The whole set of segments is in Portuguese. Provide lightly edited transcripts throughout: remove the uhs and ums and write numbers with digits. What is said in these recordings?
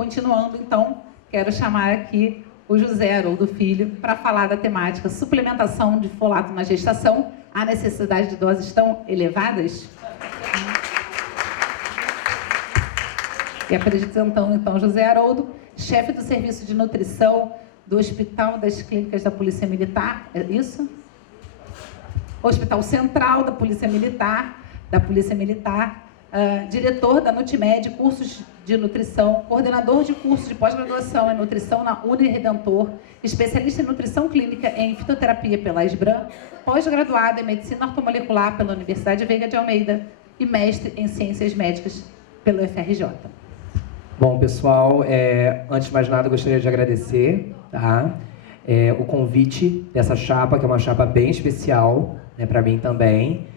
Continuando, então, quero chamar aqui o José Haroldo Filho para falar da temática suplementação de folato na gestação. A necessidade de doses tão elevadas? E apresentando, então, José Haroldo, chefe do Serviço de Nutrição do Hospital das Clínicas da Polícia Militar, é isso? Hospital Central da Polícia Militar, diretor da Nutimed, cursos de nutrição, coordenador de cursos de pós-graduação em nutrição na Uniredentor, especialista em nutrição clínica em fitoterapia pela SBRAM, pós-graduado em medicina ortomolecular pela Universidade Veiga de Almeida e mestre em ciências médicas pelo FRJ. Bom, pessoal, antes de mais nada, eu gostaria de agradecer, tá? O convite dessa chapa, que é uma chapa bem especial, né, para mim também,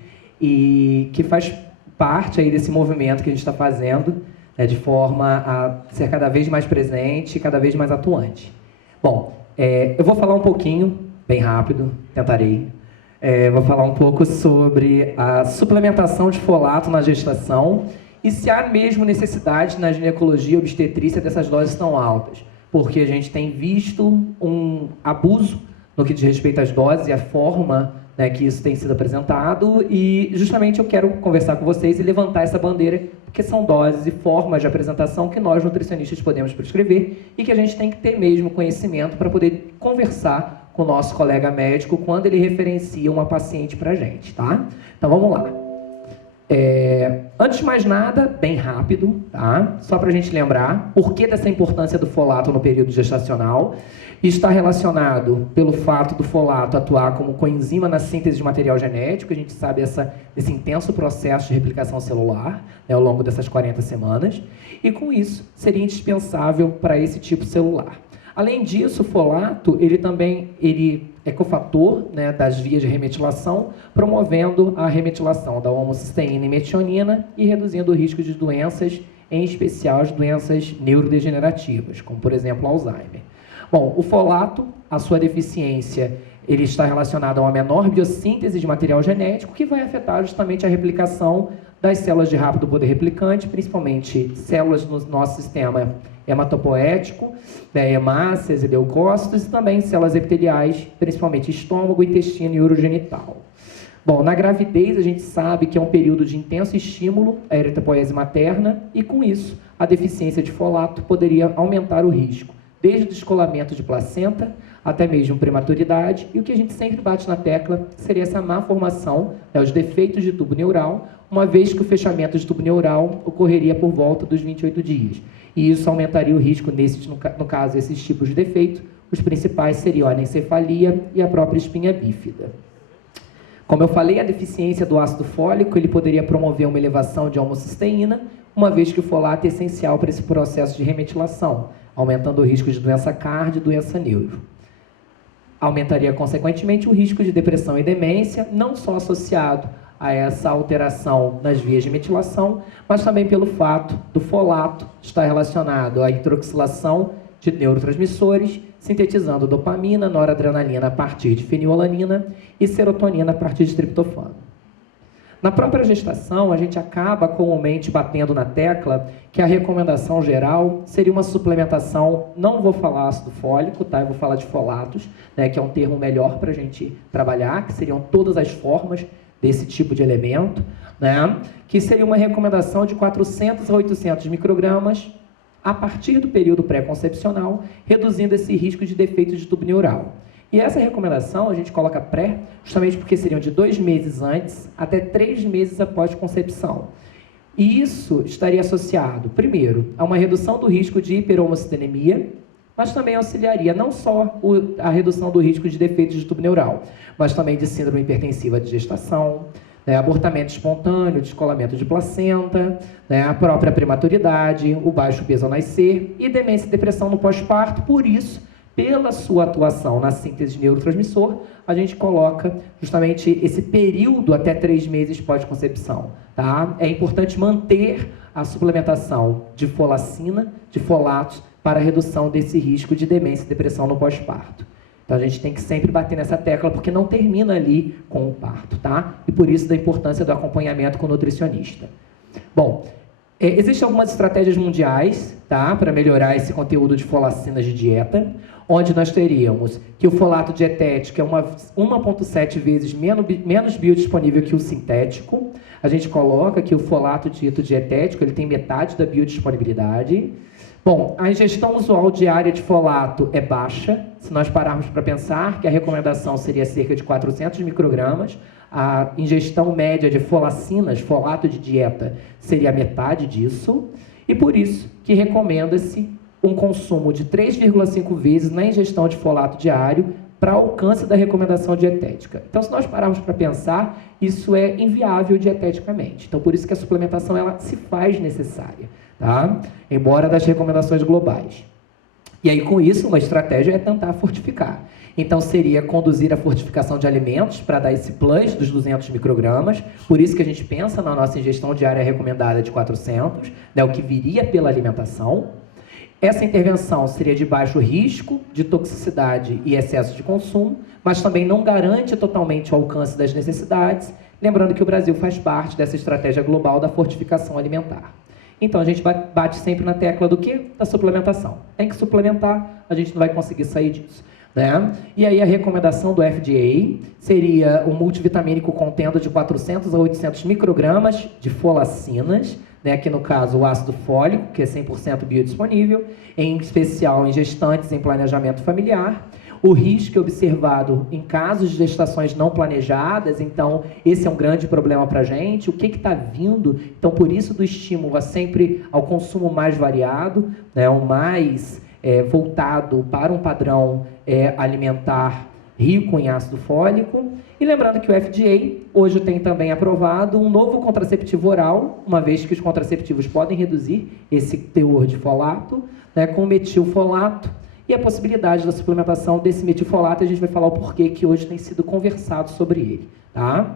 e que faz parte aí desse movimento que a gente está fazendo, né, de forma a ser cada vez mais presente e cada vez mais atuante. Bom, eu vou falar um pouquinho, bem rápido, tentarei, vou falar um pouco sobre a suplementação de folato na gestação e se há mesmo necessidade na ginecologia e obstetrícia dessas doses tão altas, porque a gente tem visto um abuso no que diz respeito às doses e a forma, né, que isso tem sido apresentado, e justamente eu quero conversar com vocês e levantar essa bandeira, porque são doses e formas de apresentação que nós nutricionistas podemos prescrever e que a gente tem que ter mesmo conhecimento para poder conversar com o nosso colega médico quando ele referencia uma paciente para a gente, tá? Então vamos lá. Antes de mais nada, bem rápido, tá? Só para a gente lembrar por que dessa importância do folato no período gestacional. Está relacionado pelo fato do folato atuar como coenzima na síntese de material genético. A gente sabe desse intenso processo de replicação celular, né, ao longo dessas 40 semanas. E com isso, seria indispensável para esse tipo celular. Além disso, o folato, ele é cofator, né, das vias de remetilação, promovendo a remetilação da homocisteína e metionina e reduzindo o risco de doenças, em especial as doenças neurodegenerativas, como, por exemplo, Alzheimer. Bom, o folato, a sua deficiência, ele está relacionado a uma menor biossíntese de material genético que vai afetar justamente a replicação das células de rápido poder replicante, principalmente células no nosso sistema hematopoético, né, hemácias e leucócitos, e também células epiteliais, principalmente estômago, intestino e urogenital. Bom, na gravidez a gente sabe que é um período de intenso estímulo à eritropoiese materna e com isso a deficiência de folato poderia aumentar o risco, desde o descolamento de placenta até mesmo prematuridade, e o que a gente sempre bate na tecla seria essa má formação, né, os defeitos de tubo neural, uma vez que o fechamento de tubo neural ocorreria por volta dos 28 dias. E isso aumentaria o risco, no caso, esses tipos de defeito. Os principais seriam a anencefalia e a própria espinha bífida. Como eu falei, a deficiência do ácido fólico ele poderia promover uma elevação de homocisteína, uma vez que o folato é essencial para esse processo de remetilação, aumentando o risco de doença cárdio e doença neuro. Aumentaria, consequentemente, o risco de depressão e demência, não só associado a essa alteração nas vias de metilação, mas também pelo fato do folato estar relacionado à hidroxilação de neurotransmissores, sintetizando dopamina, noradrenalina a partir de fenilalanina e serotonina a partir de triptofano. Na própria gestação, a gente acaba comumente batendo na tecla que a recomendação geral seria uma suplementação, não vou falar ácido fólico, tá? Eu vou falar de folatos, né, que é um termo melhor para a gente trabalhar, que seriam todas as formas desse tipo de elemento, né, que seria uma recomendação de 400 a 800 microgramas a partir do período pré-concepcional, reduzindo esse risco de defeito de tubo neural. E essa recomendação a gente coloca pré, justamente porque seriam de 2 meses antes até 3 meses após concepção. E isso estaria associado, primeiro, a uma redução do risco de hiperhomocisteínemia, mas também auxiliaria não só a redução do risco de defeitos de tubo neural, mas também de síndrome hipertensiva de gestação, né, abortamento espontâneo, descolamento de placenta, né, a própria prematuridade, o baixo peso ao nascer e demência e depressão no pós-parto. Por isso, pela sua atuação na síntese de neurotransmissor, a gente coloca justamente esse período até 3 meses pós-concepção. Tá? É importante manter a suplementação de folacina, de folatos, para a redução desse risco de demência e depressão no pós-parto. Então a gente tem que sempre bater nessa tecla, porque não termina ali com o parto, tá? E por isso da importância do acompanhamento com o nutricionista. Bom, Existem algumas estratégias mundiais, tá, para melhorar esse conteúdo de folacinas de dieta, onde nós teríamos que o folato dietético é 1,7 vezes menos biodisponível que o sintético. A gente coloca que o folato dito dietético ele tem metade da biodisponibilidade. Bom, a ingestão usual diária de folato é baixa. Se nós pararmos para pensar que a recomendação seria cerca de 400 microgramas, a ingestão média de folacinas, folato de dieta, seria a metade disso. E por isso que recomenda-se um consumo de 3,5 vezes na ingestão de folato diário para alcance da recomendação dietética. Então, se nós pararmos para pensar, isso é inviável dieteticamente. Então, por isso que a suplementação ela se faz necessária, tá? Embora das recomendações globais. E aí, com isso, uma estratégia é tentar fortificar. Então, seria conduzir a fortificação de alimentos para dar esse plus dos 200 microgramas. Por isso que a gente pensa na nossa ingestão diária recomendada de 400, né, o que viria pela alimentação. Essa intervenção seria de baixo risco de toxicidade e excesso de consumo, mas também não garante totalmente o alcance das necessidades, lembrando que o Brasil faz parte dessa estratégia global da fortificação alimentar. Então, a gente bate sempre na tecla do quê? Da suplementação. Tem que suplementar, a gente não vai conseguir sair disso, né? E aí a recomendação do FDA seria um multivitamínico contendo de 400 a 800 microgramas de folacinas, né, aqui no caso o ácido fólico, que é 100% biodisponível, em especial em gestantes em planejamento familiar. O risco é observado em casos de gestações não planejadas, então esse é um grande problema para a gente. O que está vindo? Então, por isso do estímulo sempre ao consumo mais variado, né, o mais voltado para um padrão alimentar rico em ácido fólico. E lembrando que o FDA hoje tem também aprovado um novo contraceptivo oral, uma vez que os contraceptivos podem reduzir esse teor de folato, né, com metilfolato, e a possibilidade da suplementação desse metilfolato, a gente vai falar o porquê que hoje tem sido conversado sobre ele, tá?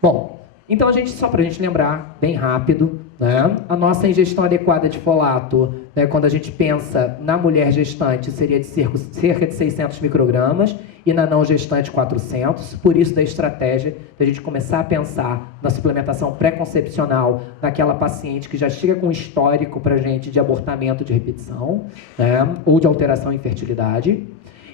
Bom, então só para a gente lembrar, bem rápido, né, a nossa ingestão adequada de folato, né, quando a gente pensa na mulher gestante, seria de cerca de 600 microgramas, e na não gestante 400, por isso da estratégia da gente começar a pensar na suplementação pré-concepcional naquela paciente que já chega com histórico para a gente de abortamento de repetição, né, ou de alteração em fertilidade.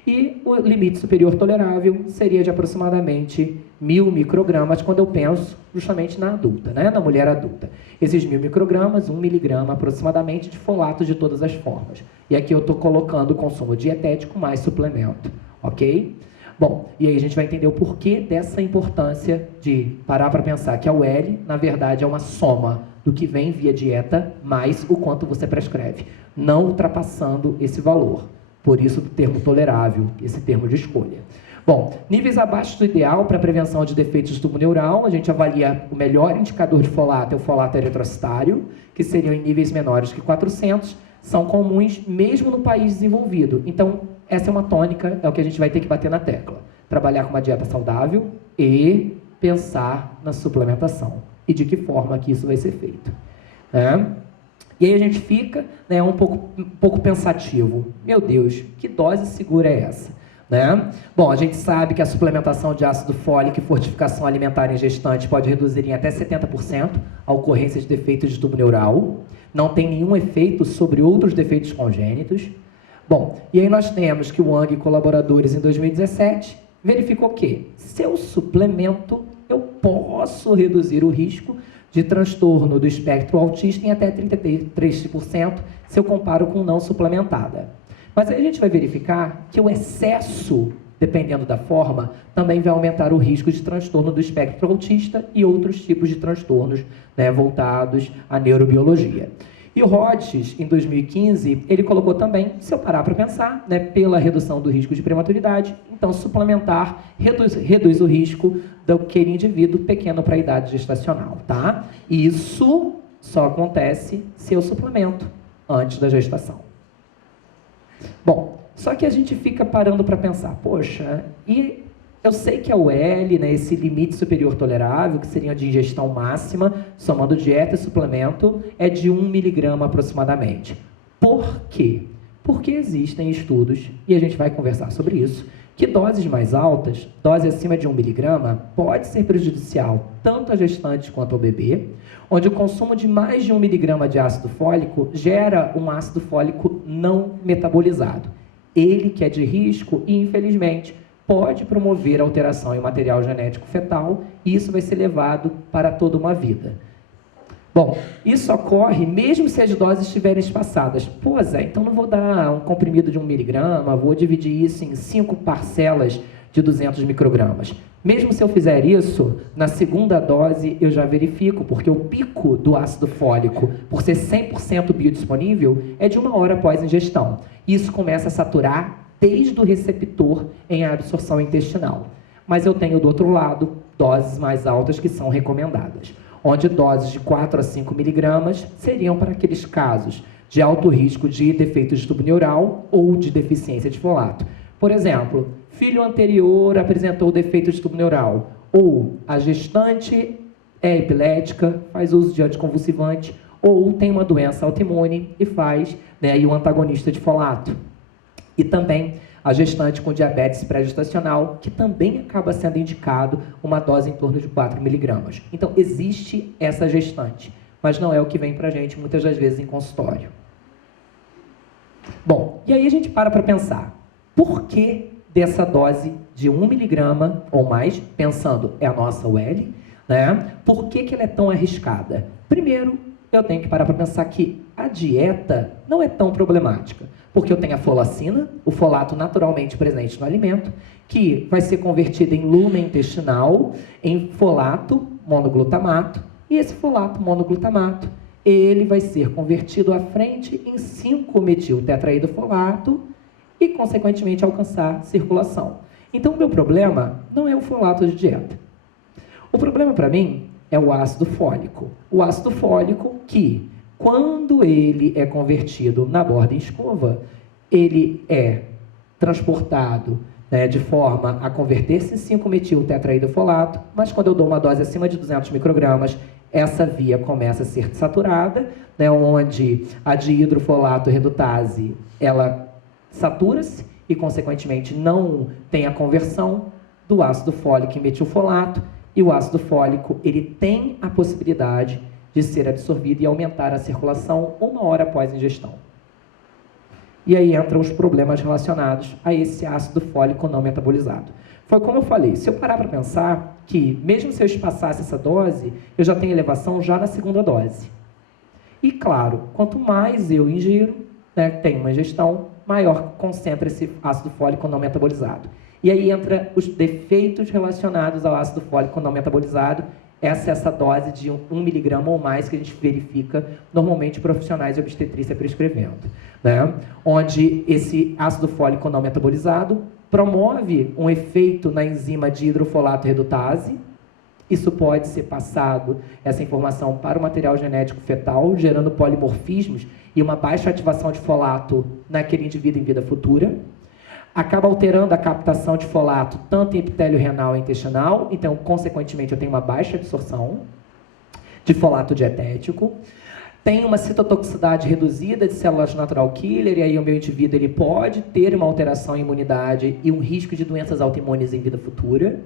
E o limite superior tolerável seria de aproximadamente 1.000 microgramas, quando eu penso justamente na adulta, né, na mulher adulta. Esses 1.000 microgramas, 1 miligrama aproximadamente de folato de todas as formas. E aqui eu estou colocando o consumo dietético mais suplemento. Ok? Bom, e aí a gente vai entender o porquê dessa importância de parar para pensar que a UL, na verdade, é uma soma do que vem via dieta mais o quanto você prescreve, não ultrapassando esse valor. Por isso, o termo tolerável, esse termo de escolha. Bom, níveis abaixo do ideal para prevenção de defeitos do tubo neural, a gente avalia o melhor indicador de folato, é o folato eritrocitário, que seriam em níveis menores que 400, são comuns mesmo no país desenvolvido. Então, essa é uma tônica, é o que a gente vai ter que bater na tecla. Trabalhar com uma dieta saudável e pensar na suplementação. E de que forma que isso vai ser feito. Né? E aí a gente fica, né, um pouco pensativo. Meu Deus, que dose segura é essa? Né? Bom, a gente sabe que a suplementação de ácido fólico e fortificação alimentar em gestante pode reduzir em até 70% a ocorrência de defeitos de tubo neural. Não tem nenhum efeito sobre outros defeitos congênitos. Bom, e aí nós temos que o Wang e colaboradores em 2017 verificou que se eu suplemento, eu posso reduzir o risco de transtorno do espectro autista em até 33% se eu comparo com não suplementada. Mas aí a gente vai verificar que o excesso, dependendo da forma, também vai aumentar o risco de transtorno do espectro autista e outros tipos de transtornos, né, voltados à neurobiologia. E o Rhodes, em 2015, ele colocou também, se eu parar para pensar, né, pela redução do risco de prematuridade, então suplementar reduz o risco daquele indivíduo pequeno para a idade gestacional, tá? Isso só acontece se eu suplemento antes da gestação. Bom, só que a gente fica parando para pensar, poxa, e eu sei que a UL, né, esse limite superior tolerável, que seria de ingestão máxima, somando dieta e suplemento, é de 1 miligrama aproximadamente. Por quê? Porque existem estudos, e a gente vai conversar sobre isso, que doses mais altas, dose acima de 1 miligrama, pode ser prejudicial tanto à gestante quanto ao bebê, onde o consumo de mais de 1 miligrama de ácido fólico gera um ácido fólico não metabolizado. Ele que é de risco e, infelizmente, pode promover alteração em material genético fetal e isso vai ser levado para toda uma vida. Bom, isso ocorre mesmo se as doses estiverem espaçadas. Pô, Zé, então não vou dar um comprimido de 1 miligrama, vou dividir isso em 5 parcelas de 200 microgramas. Mesmo se eu fizer isso, na segunda dose eu já verifico, porque o pico do ácido fólico, por ser 100% biodisponível, é de 1 hora após ingestão. Isso começa a saturar desde o receptor em absorção intestinal. Mas eu tenho do outro lado doses mais altas que são recomendadas, onde doses de 4 a 5 miligramas seriam para aqueles casos de alto risco de defeito de tubo neural ou de deficiência de folato. Por exemplo, filho anterior apresentou defeito de tubo neural, ou a gestante é epilética, faz uso de anticonvulsivante, ou tem uma doença autoimune e faz e o antagonista de folato. E também a gestante com diabetes pré-gestacional, que também acaba sendo indicado uma dose em torno de 4 miligramas. Então, existe essa gestante, mas não é o que vem para a gente muitas das vezes em consultório. Bom, e aí a gente para pensar, por que dessa dose de 1 miligrama ou mais, pensando, é a nossa UL, né? Por que ela é tão arriscada? Primeiro, eu tenho que parar para pensar que a dieta não é tão problemática, porque eu tenho a folacina, o folato naturalmente presente no alimento, que vai ser convertido em lumen intestinal, em folato monoglutamato, e esse folato monoglutamato, ele vai ser convertido à frente em 5-metil-tetraidrofolato e, consequentemente, alcançar circulação. Então, o meu problema não é o folato de dieta. O problema para mim é o ácido fólico. O ácido fólico que, quando ele é convertido na borda em escova, ele é transportado de forma a converter-se em 5-metil-tetraidrofolato, mas quando eu dou uma dose acima de 200 microgramas, essa via começa a ser saturada, onde a dihidrofolato redutase, ela satura-se e, consequentemente, não tem a conversão do ácido fólico em metilfolato, e o ácido fólico ele tem a possibilidade de ser absorvido e aumentar a circulação 1 hora após a ingestão. E aí entram os problemas relacionados a esse ácido fólico não metabolizado. Foi como eu falei, se eu parar para pensar que, mesmo se eu espaçasse essa dose, eu já tenho elevação já na segunda dose. E, claro, quanto mais eu ingiro, tenho uma ingestão, maior concentra esse ácido fólico não metabolizado. E aí entra os defeitos relacionados ao ácido fólico não metabolizado. Essa é essa dose de 1 miligrama ou mais que a gente verifica normalmente profissionais de obstetrícia prescrevendo, onde esse ácido fólico não metabolizado promove um efeito na enzima dihidrofolato redutase. Isso pode ser passado, essa informação, para o material genético fetal, gerando polimorfismos e uma baixa ativação de folato naquele indivíduo em vida futura. Acaba alterando a captação de folato tanto em epitélio renal e intestinal, então, consequentemente, eu tenho uma baixa absorção de folato dietético. Tem uma citotoxicidade reduzida de células natural killer, e aí o meu indivíduo ele pode ter uma alteração em imunidade e um risco de doenças autoimunes em vida futura.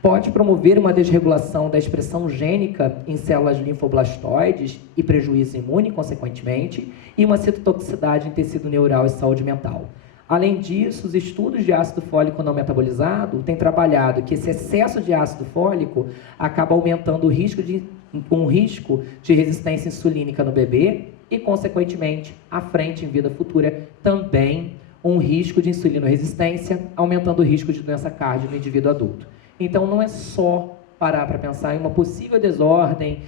Pode promover uma desregulação da expressão gênica em células linfoblastoides e prejuízo imune, consequentemente, e uma citotoxicidade em tecido neural e saúde mental. Além disso, os estudos de ácido fólico não metabolizado têm trabalhado que esse excesso de ácido fólico acaba aumentando um risco de resistência insulínica no bebê e, consequentemente, à frente, em vida futura, também um risco de insulinoresistência, aumentando o risco de doença cardíaca no indivíduo adulto. Então, não é só parar para pensar em uma possível desordem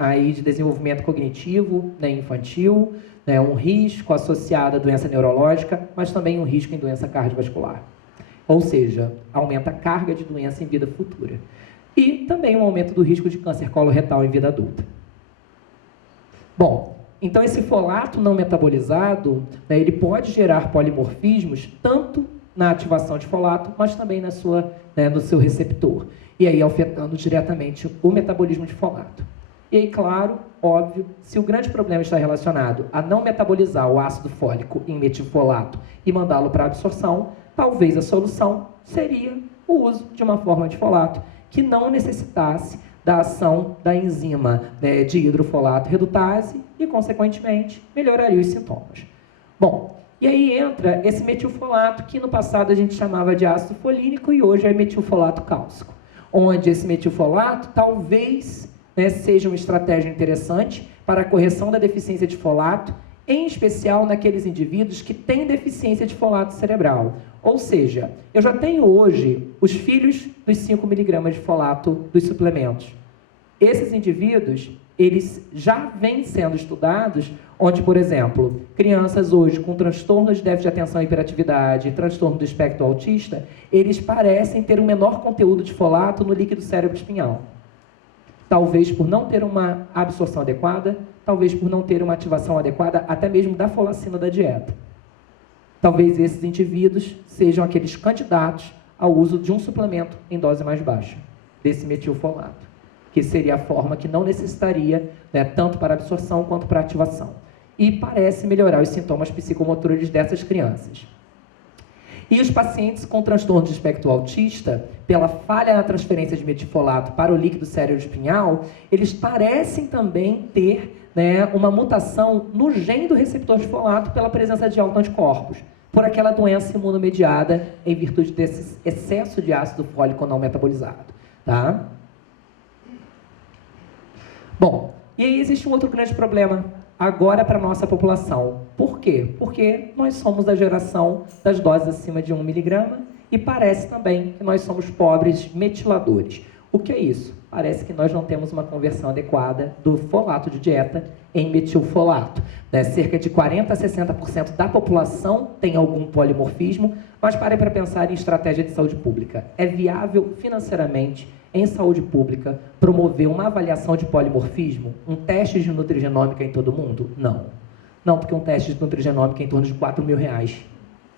aí de desenvolvimento cognitivo infantil, um risco associado à doença neurológica, mas também um risco em doença cardiovascular. Ou seja, aumenta a carga de doença em vida futura. E também um aumento do risco de câncer coloretal em vida adulta. Bom, então esse folato não metabolizado, ele pode gerar polimorfismos tanto na ativação de folato, mas também no seu receptor. E aí afetando diretamente o metabolismo de folato. E aí, claro, óbvio, se o grande problema está relacionado a não metabolizar o ácido fólico em metilfolato e mandá-lo para absorção, talvez a solução seria o uso de uma forma de folato que não necessitasse da ação da enzima, né, de hidrofolato redutase e, consequentemente, melhoraria os sintomas. Bom, e aí entra esse metilfolato que no passado a gente chamava de ácido folínico e hoje é metilfolato cálcico, onde esse metilfolato talvez, né, seja uma estratégia interessante para a correção da deficiência de folato, em especial naqueles indivíduos que têm deficiência de folato cerebral. Ou seja, eu já tenho hoje os filhos dos 5 mg de folato dos suplementos. Esses indivíduos, eles já vêm sendo estudados, onde, por exemplo, crianças hoje com transtornos de déficit de atenção e hiperatividade, transtorno do espectro autista, eles parecem ter um menor conteúdo de folato no líquido cérebro-espinhal. Talvez por não ter uma absorção adequada, talvez por não ter uma ativação adequada, até mesmo da folacina da dieta. Talvez esses indivíduos sejam aqueles candidatos ao uso de um suplemento em dose mais baixa, desse metilfolato, que seria a forma que não necessitaria, né, tanto para absorção quanto para ativação. E parece melhorar os sintomas psicomotores dessas crianças. E os pacientes com transtorno de espectro autista, pela falha na transferência de metilfolato para o líquido cérebro-espinhal, eles parecem também ter, né, uma mutação no gene do receptor de folato pela presença de autoanticorpos, por aquela doença imunomediada em virtude desse excesso de ácido fólico não metabolizado. Tá? Bom, e aí existe um outro grande problema agora para a nossa população. Por quê? Porque nós somos da geração das doses acima de 1 mg e parece também que nós somos pobres metiladores. O que é isso? Parece que nós não temos uma conversão adequada do folato de dieta em metilfolato. Né? Cerca de 40% a 60% da população tem algum polimorfismo, mas parem para pensar em estratégia de saúde pública. É viável financeiramente, em saúde pública, promover uma avaliação de polimorfismo, um teste de nutrigenômica em todo mundo? Não. Não, porque um teste de nutrigenômica é em torno de R$4.000,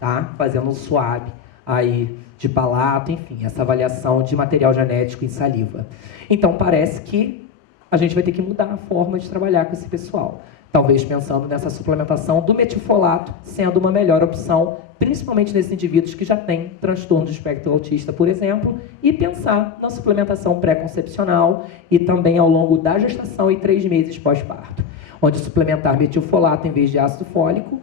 tá? Fazendo um swab aí de palato, enfim, essa avaliação de material genético em saliva. Então, parece que a gente vai ter que mudar a forma de trabalhar com esse pessoal. Talvez pensando nessa suplementação do metilfolato sendo uma melhor opção, principalmente nesses indivíduos que já têm transtorno de espectro autista, por exemplo, e pensar na suplementação pré-concepcional e também ao longo da gestação e 3 meses pós-parto, onde suplementar metilfolato em vez de ácido fólico,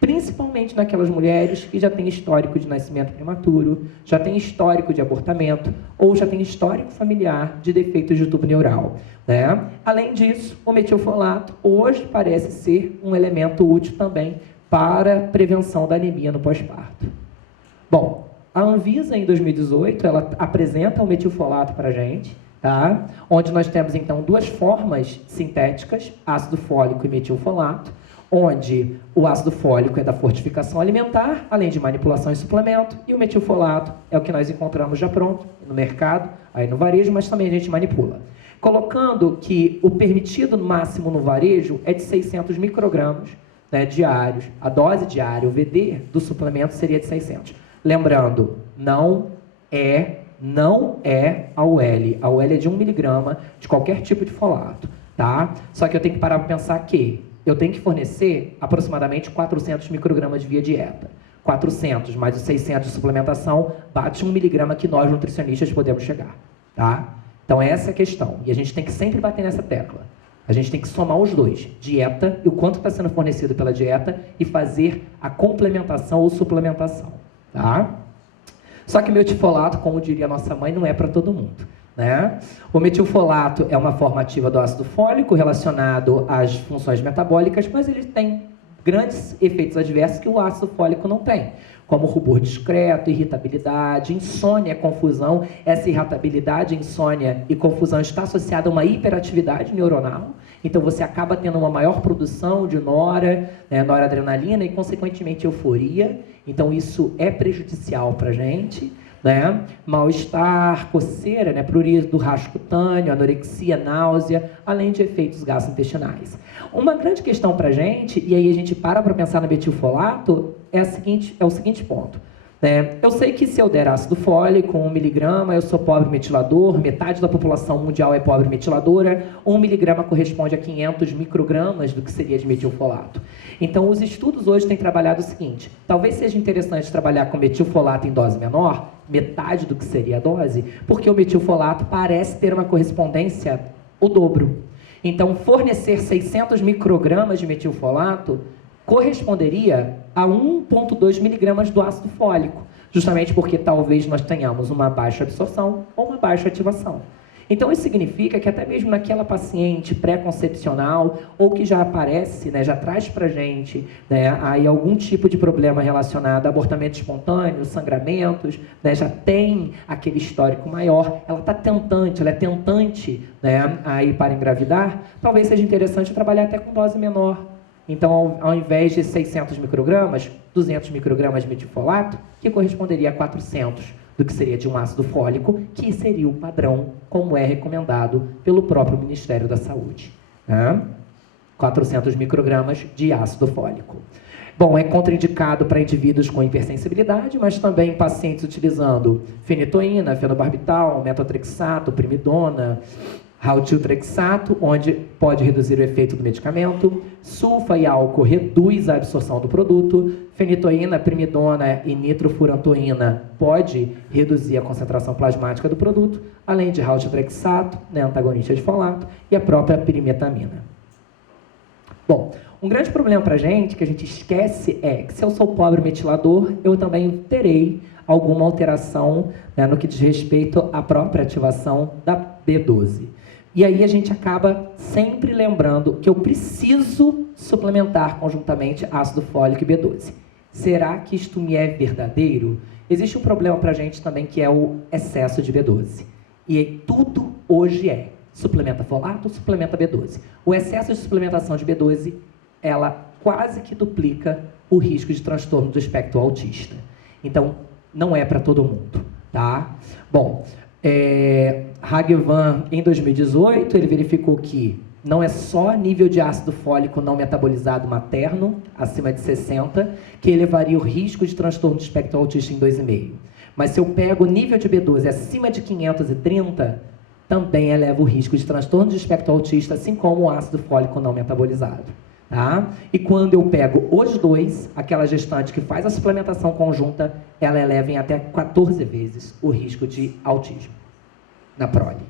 principalmente naquelas mulheres que já têm histórico de nascimento prematuro, já têm histórico de abortamento ou já têm histórico familiar de defeitos de tubo neural. Né? Além disso, o metilfolato hoje parece ser um elemento útil também para prevenção da anemia no pós-parto. Bom, a Anvisa, em 2018, ela apresenta o metilfolato para a gente, tá? Onde nós temos, então, 2 formas sintéticas, ácido fólico e metilfolato, onde o ácido fólico é da fortificação alimentar, além de manipulação e suplemento, e o metilfolato é o que nós encontramos já pronto no mercado, aí no varejo, mas também a gente manipula. Colocando que o permitido máximo no varejo é de 600 microgramas, né, diários. A dose diária, o VD do suplemento seria de 600. Lembrando, não é a UL. A UL é de 1 mg de qualquer tipo de folato, tá? Só que eu tenho que parar para pensar que eu tenho que fornecer aproximadamente 400 microgramas via dieta. 400 mais os 600 de suplementação bate 1 mg que nós nutricionistas podemos chegar, tá? Então essa é a questão. E a gente tem que sempre bater nessa tecla. A gente tem que somar os dois, dieta e o quanto está sendo fornecido pela dieta e fazer a complementação ou suplementação, tá? Só que o metilfolato, como diria a nossa mãe, não é para todo mundo, né? O metilfolato é uma forma ativa do ácido fólico relacionado às funções metabólicas, mas ele tem grandes efeitos adversos que o ácido fólico não tem, como rubor discreto, irritabilidade, insônia, confusão. Essa irritabilidade, insônia e confusão está associada a uma hiperatividade neuronal, então você acaba tendo uma maior produção de noradrenalina e, consequentemente, euforia. Então, isso é prejudicial para a gente, né? Mal-estar, coceira, né? Prurido do rastro cutâneo, anorexia, náusea, além de efeitos gastrointestinais. Uma grande questão para a gente, e aí a gente para pensar no metilfolato, é o seguinte ponto. Eu sei que se eu der ácido fólico, 1 mg, eu sou pobre metilador, metade da população mundial é pobre metiladora, 1 mg corresponde a 500 microgramas do que seria de metilfolato. Então, os estudos hoje têm trabalhado o seguinte: talvez seja interessante trabalhar com metilfolato em dose menor, metade do que seria a dose, porque o metilfolato parece ter uma correspondência o dobro. Então, fornecer 600 microgramas de metilfolato corresponderia a 1,2 miligramas do ácido fólico, justamente porque talvez nós tenhamos uma baixa absorção ou uma baixa ativação. Então, isso significa que até mesmo naquela paciente pré-concepcional ou que já aparece, né, já traz para a gente, né, aí algum tipo de problema relacionado a abortamento espontâneo, sangramentos, né, já tem aquele histórico maior, ela é tentante, né, aí para engravidar, talvez seja interessante trabalhar até com dose menor. Então, ao invés de 600 microgramas, 200 microgramas de metilfolato, que corresponderia a 400 do que seria de um ácido fólico, que seria o padrão, como é recomendado pelo próprio Ministério da Saúde. Né? 400 microgramas de ácido fólico. Bom, é contraindicado para indivíduos com hipersensibilidade, mas também pacientes utilizando fenitoína, fenobarbital, metotrexato, primidona, raltiltrexato, onde pode reduzir o efeito do medicamento. Sulfa e álcool reduz a absorção do produto. Fenitoína, primidona e nitrofurantoína pode reduzir a concentração plasmática do produto, além de raltiltrexato, né, antagonista de folato, e a própria pirimetamina. Bom, um grande problema para a gente, que a gente esquece, é que se eu sou pobre metilador, eu também terei alguma alteração, né, no que diz respeito à própria ativação da B12. E aí a gente acaba sempre lembrando que eu preciso suplementar conjuntamente ácido fólico e B12. Será que isto me é verdadeiro? Existe um problema para a gente também, que é o excesso de B12. E tudo hoje suplementa folato, suplementa B12. O excesso de suplementação de B12, ela quase que duplica o risco de transtorno do espectro autista. Então, não é para todo mundo, tá? Bom, Hagevand, em 2018, ele verificou que não é só nível de ácido fólico não metabolizado materno, acima de 60, que elevaria o risco de transtorno do espectro autista em 2,5. Mas se eu pego o nível de B12 acima de 530, também eleva o risco de transtorno de espectro autista, assim como o ácido fólico não metabolizado. Tá? E quando eu pego os dois, aquela gestante que faz a suplementação conjunta, ela eleva em até 14 vezes o risco de autismo na prole.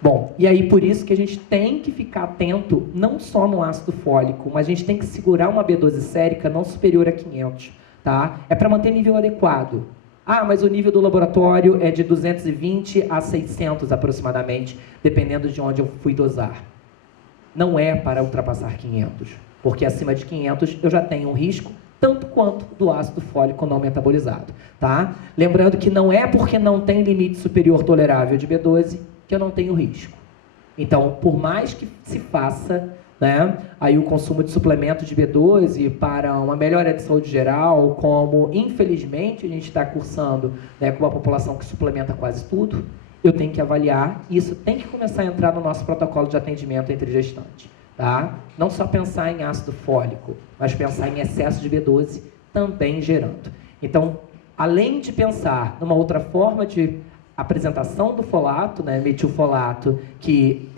Bom, e aí por isso que a gente tem que ficar atento não só no ácido fólico, mas a gente tem que segurar uma B12 sérica não superior a 500, tá? É para manter nível adequado. Ah, mas o nível do laboratório é de 220 a 600 aproximadamente, dependendo de onde eu fui dosar. Não é para ultrapassar 500, porque acima de 500 eu já tenho um risco tanto quanto do ácido fólico não metabolizado, tá? Lembrando que não é porque não tem limite superior tolerável de B12 que eu não tenho risco. Então, por mais que se faça, né, aí o consumo de suplemento de B12 para uma melhora de saúde geral, como infelizmente a gente está cursando, né, com uma população que suplementa quase tudo, eu tenho que avaliar, e isso tem que começar a entrar no nosso protocolo de atendimento entre gestantes. Tá? Não só pensar em ácido fólico, mas pensar em excesso de B12 também gerando. Então, além de pensar numa outra forma de apresentação do folato, né, metilfolato, que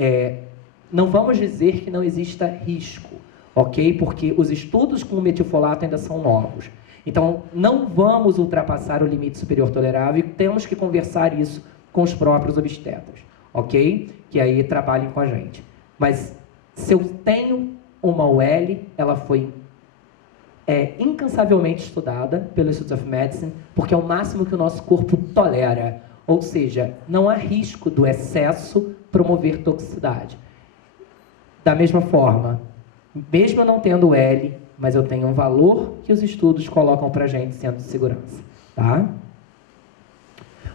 não vamos dizer que não exista risco, ok? Porque os estudos com o metilfolato ainda são novos. Então, não vamos ultrapassar o limite superior tolerável e temos que conversar isso com os próprios obstetras, ok? Que aí trabalhem com a gente. Mas se eu tenho uma UL, ela foi incansavelmente estudada pelo Institute of Medicine, porque é o máximo que o nosso corpo tolera. Ou seja, não há risco do excesso promover toxicidade. Da mesma forma, mesmo eu não tendo UL, mas eu tenho um valor que os estudos colocam para a gente sendo de segurança. Tá?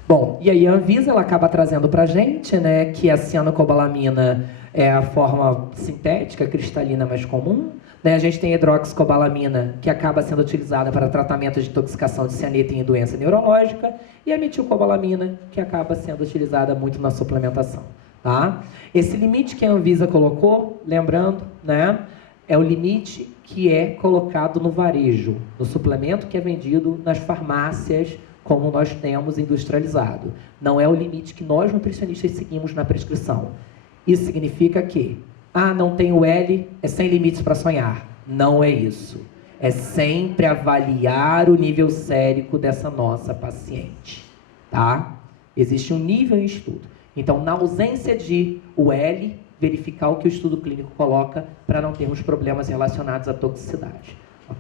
Bom, e aí a Anvisa ela acaba trazendo para a gente, né, que a cianocobalamina é a forma sintética, cristalina mais comum. Né? A gente tem a hidroxicobalamina, que acaba sendo utilizada para tratamento de intoxicação de cianeto em doença neurológica, e a metilcobalamina, que acaba sendo utilizada muito na suplementação. Tá? Esse limite que a Anvisa colocou, lembrando, né, é o limite que é colocado no varejo, no suplemento que é vendido nas farmácias, como nós temos industrializado. Não é o limite que nós nutricionistas seguimos na prescrição. Isso significa que, não tem o L, é sem limites para sonhar. Não é isso. é sempre avaliar o nível sérico dessa nossa paciente, tá? Existe um nível em estudo. Então, na ausência de o L, verificar o que o estudo clínico coloca para não termos problemas relacionados à toxicidade.